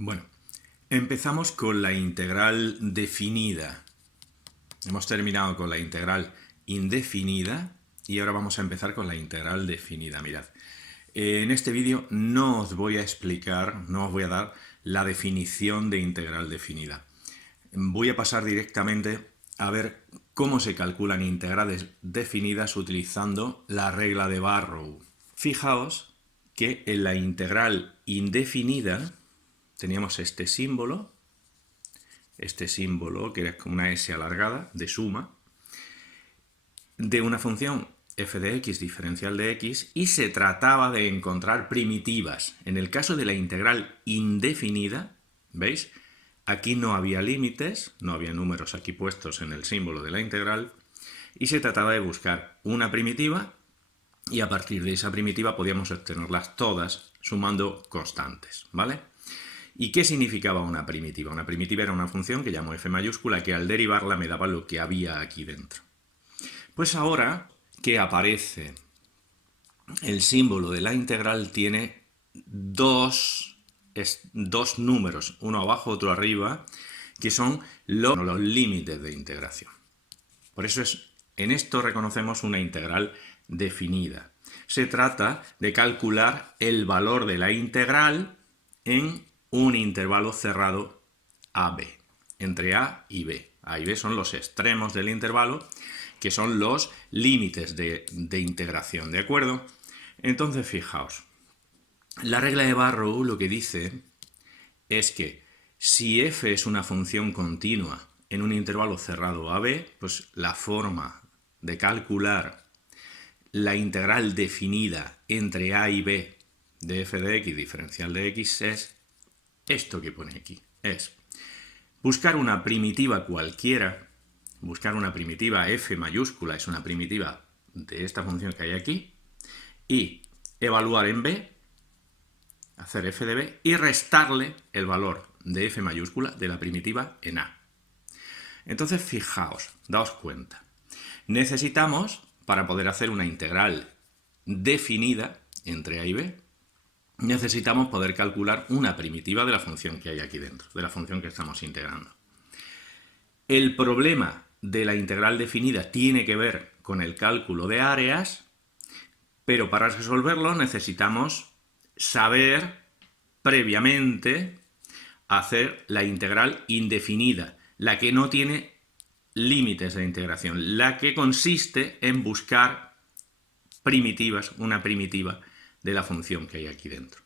Bueno, empezamos con la integral definida. Hemos terminado con la integral indefinida y ahora vamos a empezar con la integral definida. Mirad, en este vídeo no os voy a explicar, no os voy a dar la definición de integral definida. Voy a pasar directamente a ver cómo se calculan integrales definidas utilizando la regla de Barrow. Fijaos que en la integral indefinida teníamos este símbolo que era como una S alargada de suma, de una función f de x diferencial de x, y se trataba de encontrar primitivas. En el caso de la integral indefinida, ¿veis? Aquí no había límites, no había números aquí puestos en el símbolo de la integral, y se trataba de buscar una primitiva, y a partir de esa primitiva podíamos obtenerlas todas sumando constantes, ¿vale? ¿Y qué significaba una primitiva? Una primitiva era una función que llamo f mayúscula que al derivarla me daba lo que había aquí dentro. Pues ahora que aparece el símbolo de la integral tiene dos números, uno abajo, otro arriba, que son los límites de integración. Por eso en esto reconocemos una integral definida. Se trata de calcular el valor de la integral en un intervalo cerrado AB, entre A y B. A y B son los extremos del intervalo, que son los límites de integración, ¿de acuerdo? Entonces, fijaos, la regla de Barrow lo que dice es que si f es una función continua en un intervalo cerrado AB, pues la forma de calcular la integral definida entre A y B de f de x diferencial de x es esto que pone aquí. Es buscar una primitiva cualquiera, buscar una primitiva f mayúscula, es una primitiva de esta función que hay aquí, y evaluar en b, hacer f de b, y restarle el valor de f mayúscula de la primitiva en a. Entonces, fijaos, daos cuenta. Necesitamos, para poder hacer una integral definida entre a y b, necesitamos poder calcular una primitiva de la función que hay aquí dentro, de la función que estamos integrando. El problema de la integral definida tiene que ver con el cálculo de áreas, pero para resolverlo necesitamos saber previamente hacer la integral indefinida, la que no tiene límites de integración, la que consiste en buscar primitivas, una primitiva de la función que hay aquí dentro.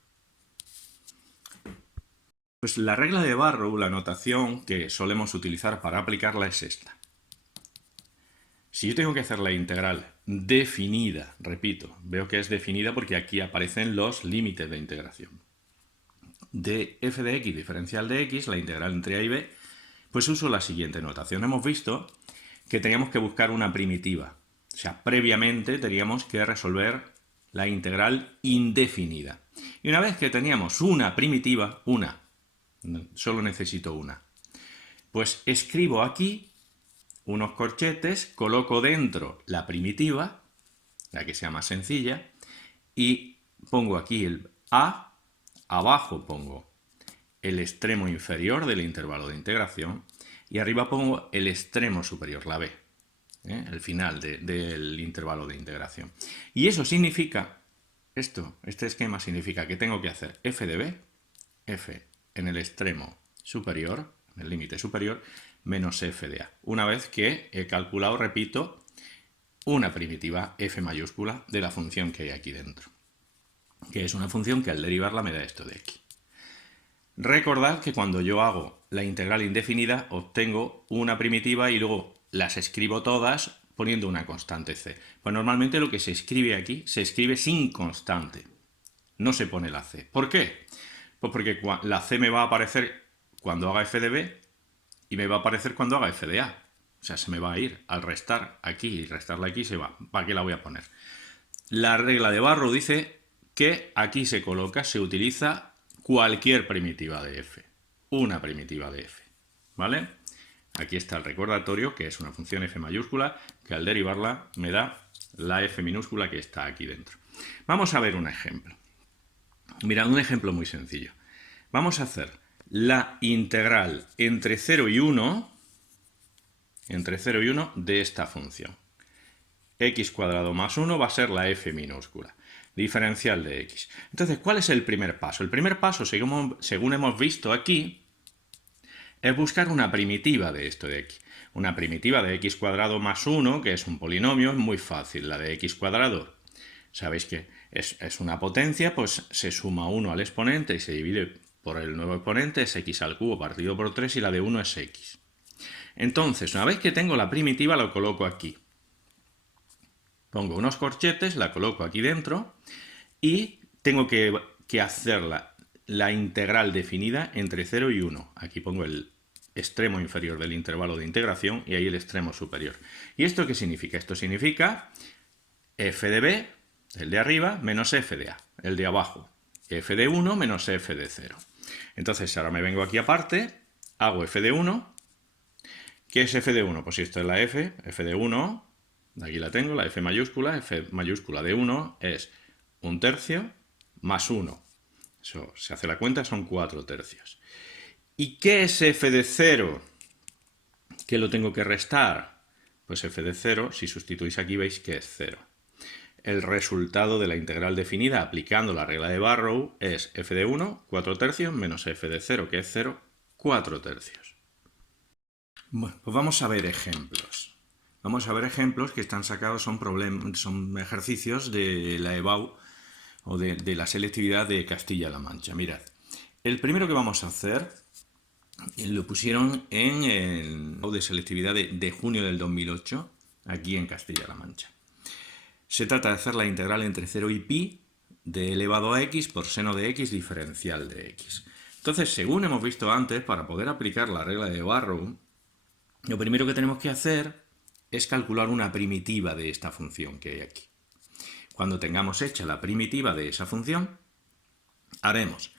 Pues la regla de Barrow, la notación que solemos utilizar para aplicarla es esta. Si yo tengo que hacer la integral definida, repito, veo que es definida porque aquí aparecen los límites de integración, de f de x diferencial de x, la integral entre a y b, pues uso la siguiente notación. Hemos visto que teníamos que buscar una primitiva. O sea, previamente teníamos que resolver la integral indefinida. Y una vez que teníamos una primitiva, solo necesito una, pues escribo aquí unos corchetes, coloco dentro la primitiva, la que sea más sencilla, y pongo aquí el a, abajo pongo el extremo inferior del intervalo de integración y arriba pongo el extremo superior, la b, el final del intervalo de integración. Y eso significa, este esquema significa que tengo que hacer f de b, f en el extremo superior, en el límite superior, menos f de a. Una vez que he calculado, repito, una primitiva f mayúscula de la función que hay aquí dentro, que es una función que al derivarla me da esto de aquí. Recordad que cuando yo hago la integral indefinida obtengo una primitiva y luego las escribo todas poniendo una constante c. Pues normalmente lo que se escribe aquí se escribe sin constante, no se pone la c. ¿Por qué? Pues porque la c me va a aparecer cuando haga f de b y me va a aparecer cuando haga f de a. O sea, se me va a ir. Al restar aquí y restarla aquí se va. ¿Para qué la voy a poner? La regla de Barrow dice que aquí se coloca, se utiliza cualquier primitiva de f. Una primitiva de f. ¿Vale? Aquí está el recordatorio, que es una función f mayúscula, que al derivarla me da la f minúscula que está aquí dentro. Vamos a ver un ejemplo. Mirad, un ejemplo muy sencillo. Vamos a hacer la integral entre 0 y 1, de esta función. X cuadrado más 1 va a ser la f minúscula, diferencial de x. Entonces, ¿cuál es el primer paso? El primer paso, según hemos visto aquí, es buscar una primitiva de esto de x. Una primitiva de x cuadrado más 1, que es un polinomio, es muy fácil. La de x cuadrado, sabéis que es una potencia, pues se suma 1 al exponente y se divide por el nuevo exponente, es x al cubo partido por 3 y la de 1 es x. Entonces, una vez que tengo la primitiva, lo coloco aquí. Pongo unos corchetes, la coloco aquí dentro y tengo que hacer la integral definida entre 0 y 1. Aquí pongo el extremo inferior del intervalo de integración y ahí el extremo superior. ¿Y esto qué significa? Esto significa f de b, el de arriba, menos f de a, el de abajo. F de 1 menos f de 0. Entonces ahora me vengo aquí aparte, hago f de 1. ¿Qué es f de 1? Pues esto es la f de 1, aquí la tengo, la f mayúscula de 1 es 1/3 más 1. Eso se hace la cuenta, son 4/3. ¿Y qué es f de 0? ¿Qué lo tengo que restar? Pues f de 0, si sustituís aquí veis que es 0. El resultado de la integral definida aplicando la regla de Barrow es f de 1, 4/3, menos f de 0, que es 0, 4/3. Bueno, pues vamos a ver ejemplos. Vamos a ver ejemplos que están sacados, son ejercicios de la EBAU o de la selectividad de Castilla-La Mancha. Mirad, el primero que vamos a hacer lo pusieron en el EBAU de selectividad de junio del 2008, aquí en Castilla-La Mancha. Se trata de hacer la integral entre 0 y pi de elevado a x por seno de x diferencial de x. Entonces, según hemos visto antes, para poder aplicar la regla de Barrow, lo primero que tenemos que hacer es calcular una primitiva de esta función que hay aquí. Cuando tengamos hecha la primitiva de esa función, haremos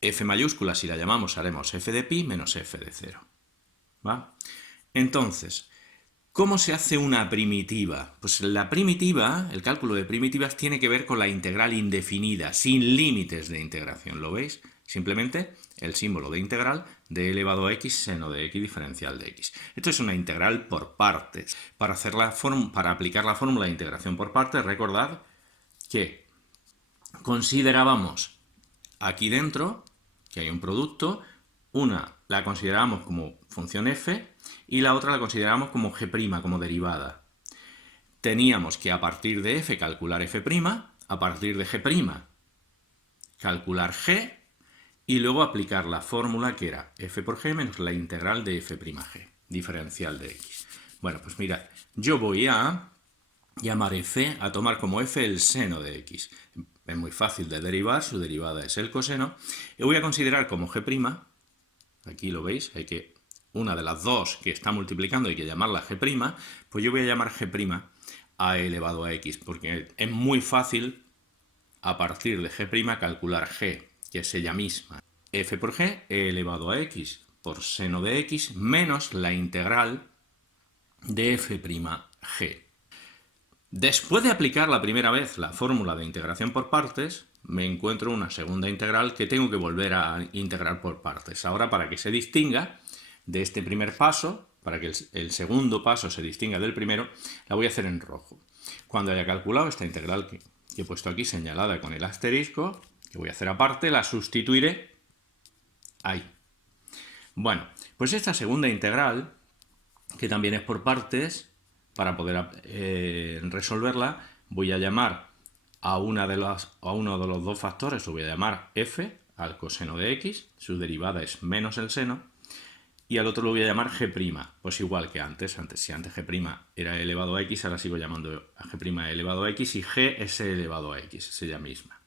f mayúscula, si la llamamos, haremos f de pi menos f de 0. ¿Va? Entonces, ¿cómo se hace una primitiva? Pues la primitiva, el cálculo de primitivas tiene que ver con la integral indefinida, sin límites de integración, ¿lo veis? Simplemente el símbolo de integral de elevado a x seno de x diferencial de x. Esto es una integral por partes. Para aplicar la fórmula de integración por partes, recordad que considerábamos aquí dentro que hay un producto, una la consideramos como función f y la otra la consideramos como g', como derivada. Teníamos que a partir de f calcular f', a partir de g' calcular g y luego aplicar la fórmula que era f por g menos la integral de f', diferencial de x. Bueno, pues mirad, yo voy a llamar f, a tomar como f el seno de x. Es muy fácil de derivar, su derivada es el coseno. Y voy a considerar como g', aquí lo veis, una de las dos que está multiplicando hay que llamarla g', pues yo voy a llamar g' a elevado a x, porque es muy fácil a partir de g' calcular g, que es ella misma, f por g elevado a x por seno de x menos la integral de f'(g). Después de aplicar la primera vez la fórmula de integración por partes, me encuentro una segunda integral que tengo que volver a integrar por partes. Ahora, para que se distinga de este primer paso, para que el segundo paso se distinga del primero, la voy a hacer en rojo. Cuando haya calculado esta integral que he puesto aquí señalada con el asterisco, que voy a hacer aparte, la sustituiré ahí. Bueno, pues esta segunda integral, que también es por partes, para poder resolverla, voy a llamar a uno de los dos factores, lo voy a llamar f, al coseno de x, su derivada es menos el seno, y al otro lo voy a llamar g', pues igual que antes. Si antes g' era elevado a x, ahora sigo llamando a g' elevado a x y g es elevado a x, es ella misma.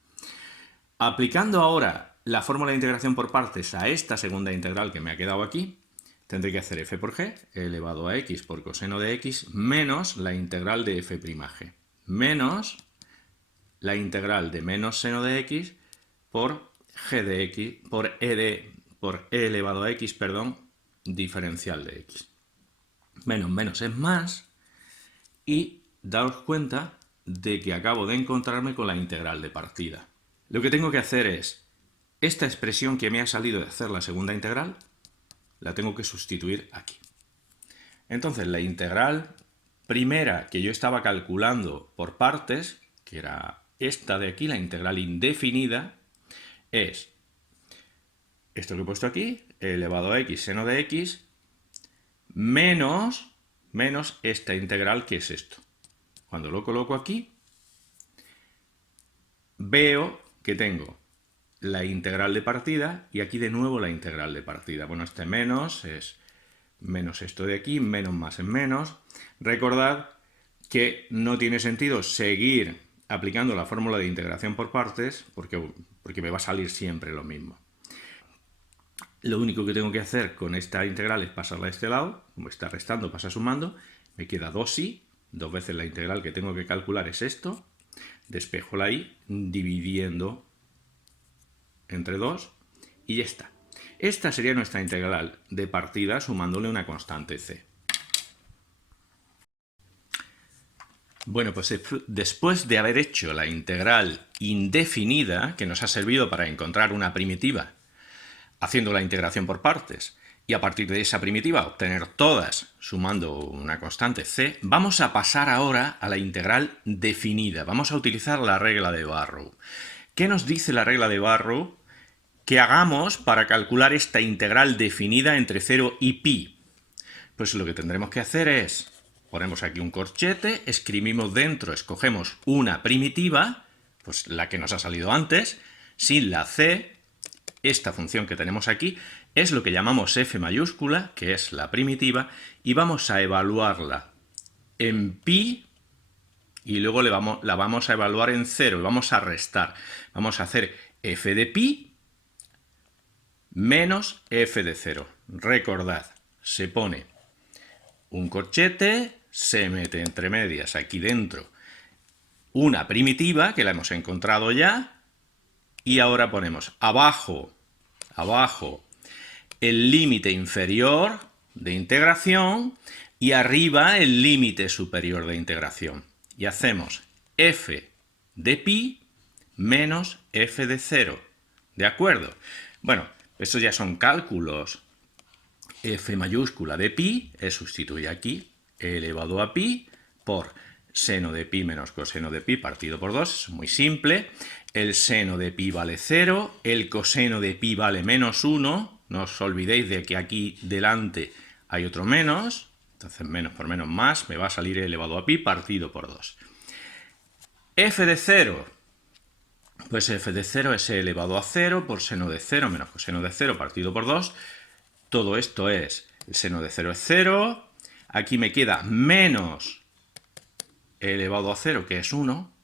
Aplicando ahora la fórmula de integración por partes a esta segunda integral que me ha quedado aquí, tendré que hacer f por g elevado a x por coseno de x menos la integral de f', menos la integral de menos seno de x por g de x, por e elevado a x, diferencial de x. Menos es más, y daos cuenta de que acabo de encontrarme con la integral de partida. Lo que tengo que hacer es esta expresión que me ha salido de hacer la segunda integral, la tengo que sustituir aquí. Entonces, la integral primera que yo estaba calculando por partes, que era esta de aquí, la integral indefinida, es esto que he puesto aquí, e elevado a x seno de x, menos esta integral que es esto. Cuando lo coloco aquí, veo que tengo la integral de partida y aquí de nuevo la integral de partida. Bueno, este menos es menos esto de aquí, menos más en menos. Recordad que no tiene sentido seguir aplicando la fórmula de integración por partes porque me va a salir siempre lo mismo. Lo único que tengo que hacer con esta integral es pasarla a este lado, como está restando, pasa sumando, me queda 2i, 2 veces la integral que tengo que calcular es esto, despejo la i dividiendo entre 2 y ya está. Esta sería nuestra integral de partida sumándole una constante c. Bueno, pues después de haber hecho la integral indefinida, que nos ha servido para encontrar una primitiva haciendo la integración por partes, y a partir de esa primitiva obtener todas sumando una constante c, vamos a pasar ahora a la integral definida. Vamos a utilizar la regla de Barrow. ¿Qué nos dice la regla de Barrow que hagamos para calcular esta integral definida entre 0 y pi? Pues lo que tendremos que hacer es, ponemos aquí un corchete, escribimos dentro, escogemos una primitiva, pues la que nos ha salido antes, sin la c. Esta función que tenemos aquí es lo que llamamos f mayúscula, que es la primitiva, y vamos a evaluarla en pi y luego la vamos a evaluar en 0 y vamos a restar. Vamos a hacer f de pi menos f de 0. Recordad, se pone un corchete, se mete entre medias aquí dentro una primitiva que la hemos encontrado ya, y ahora ponemos abajo el límite inferior de integración y arriba el límite superior de integración. Y hacemos f de pi menos f de 0. ¿De acuerdo? Bueno, estos ya son cálculos. F mayúscula de pi es sustituir aquí e elevado a pi por seno de pi menos coseno de pi partido por 2, es muy simple. El seno de pi vale 0, el coseno de pi vale menos 1, no os olvidéis de que aquí delante hay otro menos, entonces menos por menos más, me va a salir elevado a pi partido por 2. F de 0, pues f de 0 es elevado a 0 por seno de 0 menos coseno de 0 partido por 2. Todo esto es, el seno de 0 es 0, aquí me queda menos elevado a 0, que es 1,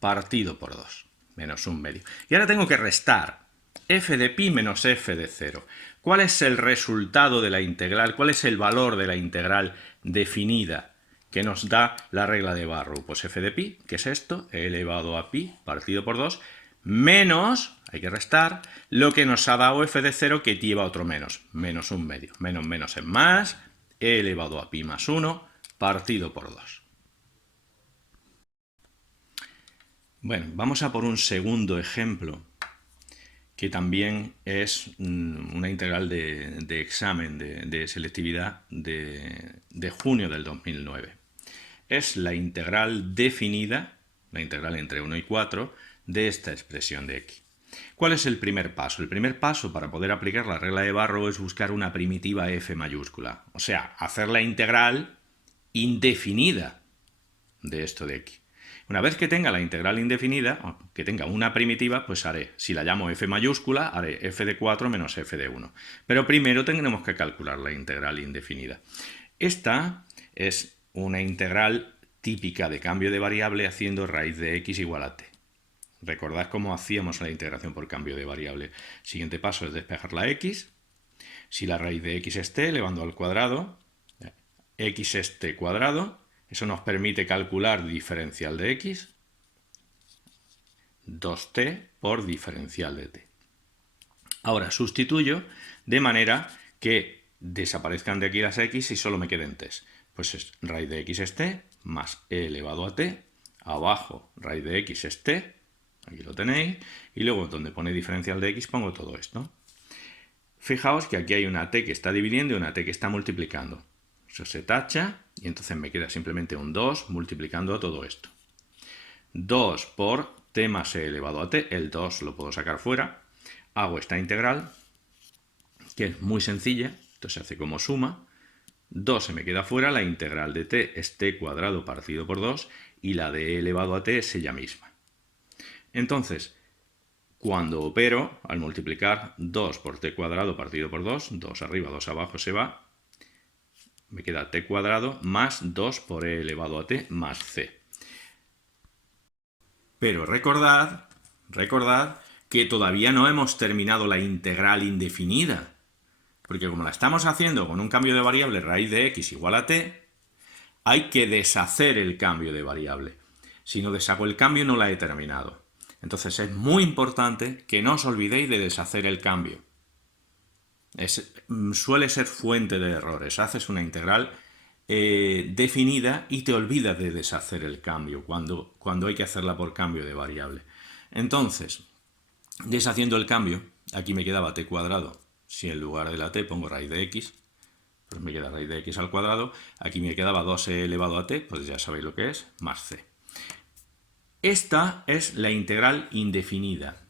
partido por 2, menos 1 medio. Y ahora tengo que restar f de pi menos f de 0. ¿Cuál es el resultado de la integral? ¿Cuál es el valor de la integral definida que nos da la regla de Barrow? Pues f de pi, que es esto, elevado a pi partido por 2, menos, hay que restar, lo que nos ha dado f de 0 que lleva otro menos, menos 1 medio. Menos menos es más, elevado a pi más 1 partido por 2. Bueno, vamos a por un segundo ejemplo, que también es una integral de examen de selectividad de junio del 2009. Es la integral definida, la integral entre 1 y 4, de esta expresión de x. ¿Cuál es el primer paso? El primer paso para poder aplicar la regla de Barrow es buscar una primitiva f mayúscula, o sea, hacer la integral indefinida de esto de x. Una vez que tenga la integral indefinida, que tenga una primitiva, pues haré, si la llamo f mayúscula, haré f de 4 menos f de 1. Pero primero tendremos que calcular la integral indefinida. Esta es una integral típica de cambio de variable haciendo raíz de x igual a t. Recordad cómo hacíamos la integración por cambio de variable. Siguiente paso es despejar la x. Si la raíz de x es t, elevando al cuadrado, x es t cuadrado. Eso nos permite calcular diferencial de x, 2t por diferencial de t. Ahora sustituyo de manera que desaparezcan de aquí las x y solo me queden t. Pues es raíz de x es t más e elevado a t, abajo raíz de x es t, Aquí lo tenéis. Y luego donde pone diferencial de x pongo todo esto. Fijaos que aquí hay una t que está dividiendo y una t que está multiplicando. Eso se tacha y entonces me queda simplemente un 2 multiplicando todo esto. 2 por t más e elevado a t. El 2 lo puedo sacar fuera. Hago esta integral, que es muy sencilla. Esto se hace como suma. 2 se me queda fuera, la integral de t es t cuadrado partido por 2 y la de e elevado a t es ella misma. Entonces, cuando opero, al multiplicar 2 por t cuadrado partido por 2, 2 arriba, 2 abajo se va, me queda t cuadrado más 2 por e elevado a t más c. Pero recordad que todavía no hemos terminado la integral indefinida. Porque como la estamos haciendo con un cambio de variable raíz de x igual a t, hay que deshacer el cambio de variable. Si no deshago el cambio no la he terminado. Entonces es muy importante que no os olvidéis de deshacer el cambio. Suele ser fuente de errores. Haces una integral definida y te olvidas de deshacer el cambio cuando hay que hacerla por cambio de variable. Entonces, deshaciendo el cambio, aquí me quedaba t cuadrado. Si en lugar de la t pongo raíz de x, pues me queda raíz de x al cuadrado. Aquí me quedaba 2e elevado a t, pues ya sabéis lo que es, más c. Esta es la integral indefinida.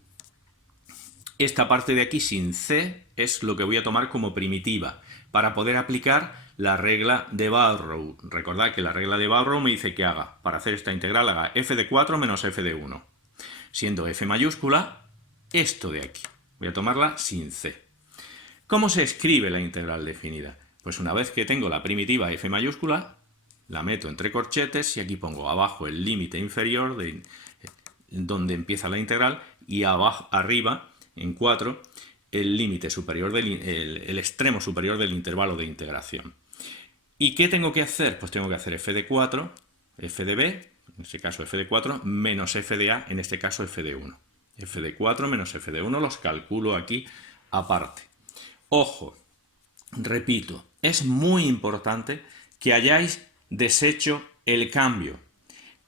Esta parte de aquí sin c es lo que voy a tomar como primitiva para poder aplicar la regla de Barrow. Recordad que la regla de Barrow me dice que haga, para hacer esta integral, haga f de 4 menos f de 1. Siendo f mayúscula, esto de aquí. Voy a tomarla sin c. ¿Cómo se escribe la integral definida? Pues una vez que tengo la primitiva f mayúscula, la meto entre corchetes y aquí pongo abajo el límite inferior de donde empieza la integral y abajo, arriba, en 4, el límite superior el extremo superior del intervalo de integración. ¿Y qué tengo que hacer? Pues tengo que hacer f de 4, f de b, en este caso f de 4, menos f de a, en este caso f de 1. f de 4 menos f de 1 los calculo aquí aparte. Ojo, repito, es muy importante que hayáis deshecho el cambio.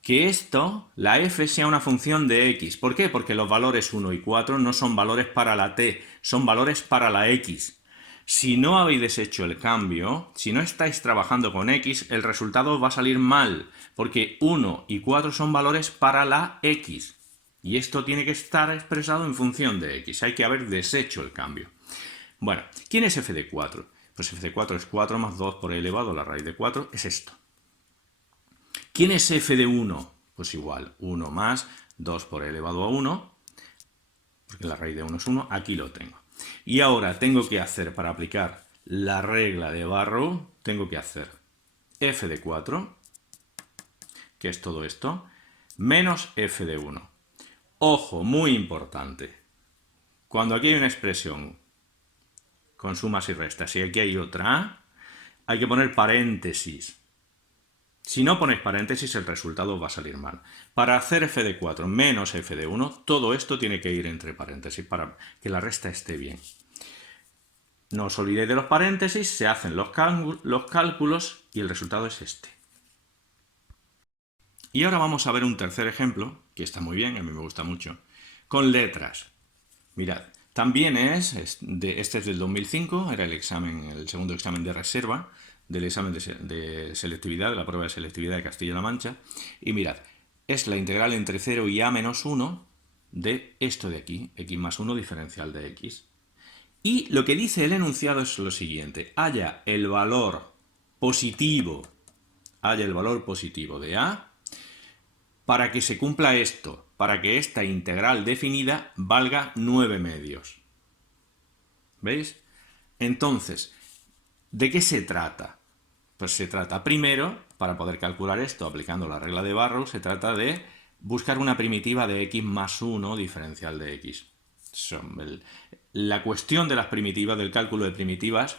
Que esto, la f, sea una función de x. ¿Por qué? Porque los valores 1 y 4 no son valores para la t, son valores para la x. Si no habéis deshecho el cambio, si no estáis trabajando con x, el resultado va a salir mal, porque 1 y 4 son valores para la x. Y esto tiene que estar expresado en función de x. Hay que haber deshecho el cambio. Bueno, ¿quién es f de 4? Pues f de 4 es 4 más 2 por e elevado a la raíz de 4, es esto. ¿Quién es f de 1? Pues igual, 1 más 2 por e elevado a 1, porque la raíz de 1 es 1, aquí lo tengo. Y ahora tengo que hacer, para aplicar la regla de Barrow, tengo que hacer f de 4, que es todo esto, menos f de 1. Ojo, muy importante. Cuando aquí hay una expresión con sumas y restas y aquí hay otra, hay que poner paréntesis. Si no ponéis paréntesis, el resultado va a salir mal. Para hacer f de 4 menos f de 1, todo esto tiene que ir entre paréntesis para que la resta esté bien. No os olvidéis de los paréntesis, se hacen los cálculos y el resultado es este. Y ahora vamos a ver un tercer ejemplo, que está muy bien, a mí me gusta mucho, con letras. Mirad, también este es del 2005, era el segundo examen de reserva, del examen de selectividad, de la prueba de selectividad de Castilla-La Mancha. Y mirad, es la integral entre 0 y a menos 1 de esto de aquí, x más 1 diferencial de x. Y lo que dice el enunciado es lo siguiente: haya el valor positivo de a para que se cumpla esto, para que esta integral definida valga 9 medios. ¿Veis? Entonces, ¿de qué se trata? Pues se trata primero, para poder calcular esto aplicando la regla de Barrow, se trata de buscar una primitiva de x más 1 diferencial de x. La cuestión de las primitivas, del cálculo de primitivas,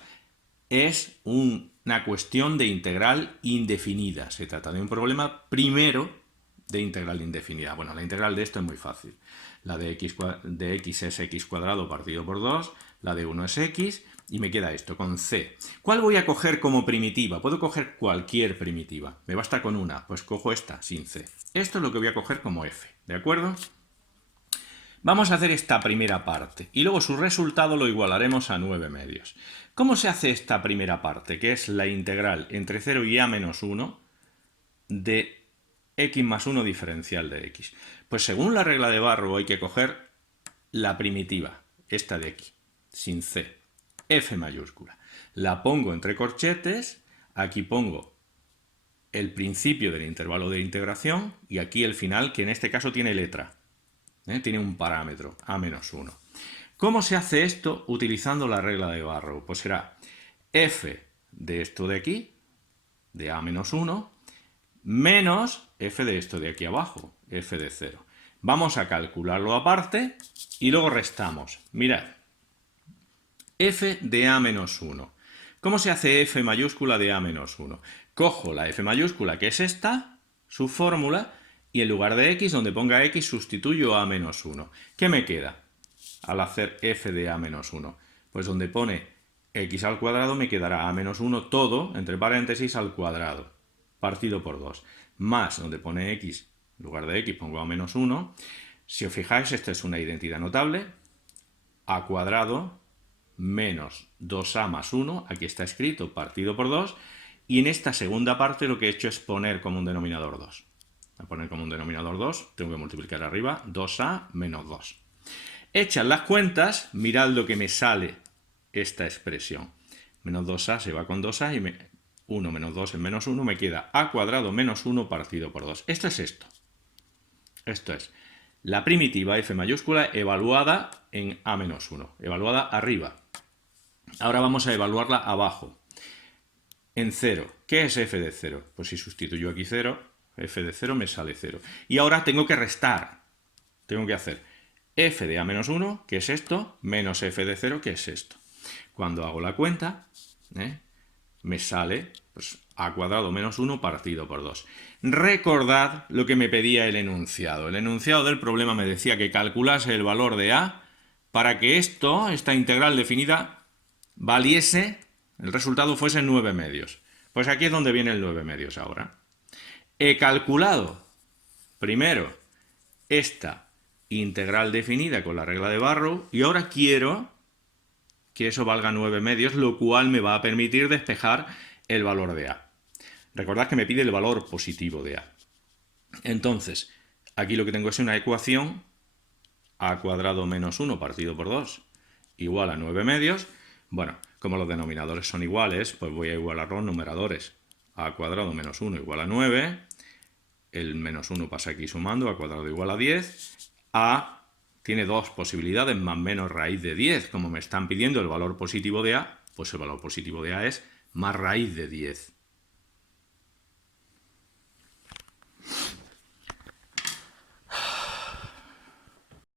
es una cuestión de integral indefinida. Se trata de un problema primero de integral indefinida. Bueno, la integral de esto es muy fácil. La de x es x cuadrado partido por 2, la de 1 es x, y me queda esto, con c. ¿Cuál voy a coger como primitiva? Puedo coger cualquier primitiva. Me basta con una, pues cojo esta, sin c. Esto es lo que voy a coger como f, ¿de acuerdo? Vamos a hacer esta primera parte y luego su resultado lo igualaremos a 9 medios. ¿Cómo se hace esta primera parte? Que es la integral entre 0 y a menos 1 de x más 1 diferencial de x. Pues según la regla de Barrow hay que coger la primitiva, esta de aquí, sin c, f mayúscula. La pongo entre corchetes, aquí pongo el principio del intervalo de integración y aquí el final, que en este caso tiene letra, tiene un parámetro, a menos 1. ¿Cómo se hace esto utilizando la regla de Barrow? Pues será f de esto de aquí, de a menos 1, menos f de esto de aquí abajo, f de 0. Vamos a calcularlo aparte y luego restamos. Mirad, f de a menos 1. ¿Cómo se hace f mayúscula de a menos 1? Cojo la f mayúscula, que es esta, su fórmula, y en lugar de x, donde ponga x, sustituyo a menos 1. ¿Qué me queda al hacer f de a menos 1? Pues donde pone x al cuadrado me quedará a menos 1 todo, entre paréntesis, al cuadrado, partido por 2. Más donde pone x, en lugar de x pongo a menos 1. Si os fijáis, esta es una identidad notable. A cuadrado menos 2a más 1, aquí está escrito partido por 2, y en esta segunda parte lo que he hecho es poner como un denominador 2. A poner como un denominador 2, tengo que multiplicar arriba 2a menos 2. Hechas las cuentas, mirad lo que me sale esta expresión. Menos 2a se va con 2a y 1 menos 2 es menos 1, me queda a cuadrado menos 1 partido por 2. Esto es esto. Esto es la primitiva f mayúscula evaluada en a menos 1, evaluada arriba. Ahora vamos a evaluarla abajo, en 0. ¿Qué es f de 0? Pues si sustituyo aquí 0, f de 0 me sale 0. Y ahora tengo que restar. Tengo que hacer f de a menos 1, que es esto, menos f de 0, que es esto. Cuando hago la cuenta, me sale pues, a cuadrado menos 1 partido por 2. Recordad lo que me pedía el enunciado. El enunciado del problema me decía que calculase el valor de a para que esta integral definida, valiese, el resultado fuese 9 medios. Pues aquí es donde viene el 9 medios ahora. He calculado primero esta integral definida con la regla de Barrow y ahora quiero que eso valga 9 medios, lo cual me va a permitir despejar el valor de a. Recordad que me pide el valor positivo de a. Entonces, aquí lo que tengo es una ecuación a cuadrado menos 1 partido por 2 igual a 9 medios. Bueno, como los denominadores son iguales, pues voy a igualar los numeradores. A cuadrado menos 1 igual a 9. El menos 1 pasa aquí sumando, a cuadrado igual a 10. A tiene dos posibilidades, más menos raíz de 10. Como me están pidiendo el valor positivo de a, pues el valor positivo de a es más raíz de 10.